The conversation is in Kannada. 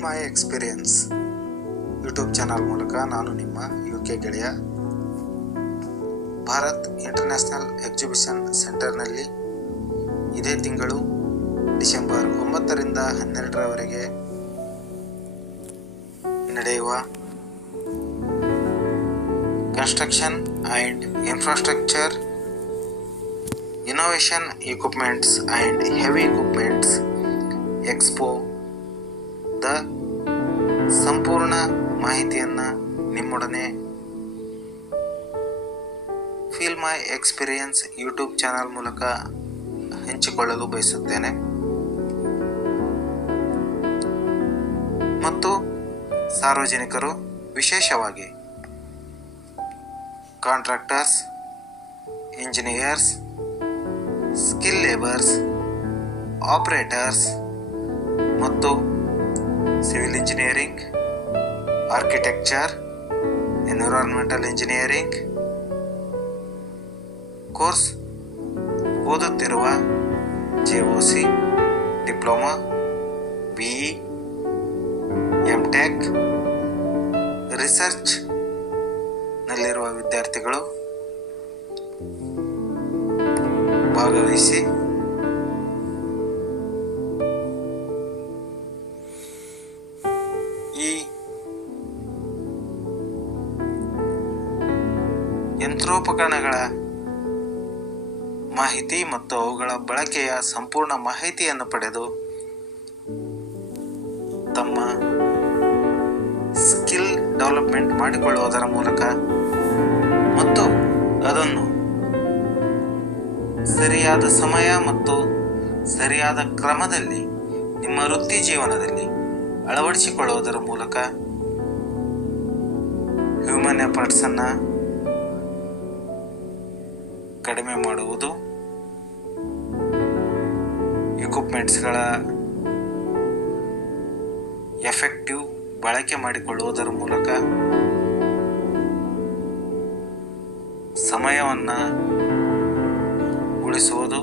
Feel my experience YouTube channel ಮೂಲಕ ನಾನು ನಿಮ್ಮ UK ಗೆಳೆಯ. ಭಾರತ್ ಇಂಟರ್ನ್ಯಾಷನಲ್ ಎಕ್ಸಿಬಿಷನ್ ಸೆಂಟರ್ನಲ್ಲಿ ಇದೇ ತಿಂಗಳು ಡಿಸೆಂಬರ್ 9ರಿಂದ 12ರವರೆಗೆ ನಡೆಯುವ construction and infrastructure, innovation equipments and heavy equipments ಎಕ್ಸ್ಪೋದ ಸಂಪೂರ್ಣ ಮಾಹಿತಿಯನ್ನು ನಿಮ್ಮೊಡನೆ feel my experience YouTube channel ಮೂಲಕ ಹಂಚಿಕೊಳ್ಳಲು ಬಯಸುತ್ತೇನೆ. ಮತ್ತು ಸಾರ್ವಜನಿಕರು, ವಿಶೇಷವಾಗಿ contractors, engineers, skill labours, operators ಮತ್ತು civil engineering, architecture, environmental engineering course ಓದುತ್ತಿರುವ JOC, diploma, BE, MTech, research ನಲ್ಲಿರುವ ವಿದ್ಯಾರ್ಥಿಗಳು ಭಾಗವಹಿಸಿ ಈ ಯಂತ್ರೋಪಕರಣಗಳ ಮಾಹಿತಿ ಮತ್ತು ಅವುಗಳ ಬಳಕೆಯ ಸಂಪೂರ್ಣ ಮಾಹಿತಿಯನ್ನು ಪಡೆದು ತಮ್ಮ ಸ್ಕಿಲ್ ಡೆವಲಪ್ಮೆಂಟ್ ಮಾಡಿಕೊಳ್ಳುವುದರ ಮೂಲಕ ಮತ್ತು ಅದನ್ನು ಸರಿಯಾದ ಸಮಯ ಮತ್ತು ಸರಿಯಾದ ಕ್ರಮದಲ್ಲಿ ನಿಮ್ಮ ವೃತ್ತಿ ಜೀವನದಲ್ಲಿ ಅಳವಡಿಸಿಕೊಳ್ಳುವುದರ ಮೂಲಕ ಹ್ಯೂಮನ್ ಎಫರ್ಟ್ಸನ್ನು ಕಡಿಮೆ ಮಾಡುವುದು, ಇಕ್ವಿಪ್ಮೆಂಟ್ಸ್ಗಳ ಎಫೆಕ್ಟಿವ್ ಬಳಕೆ ಮಾಡಿಕೊಳ್ಳುವುದರ ಮೂಲಕ ಸಮಯವನ್ನು ಉಳಿಸುವುದು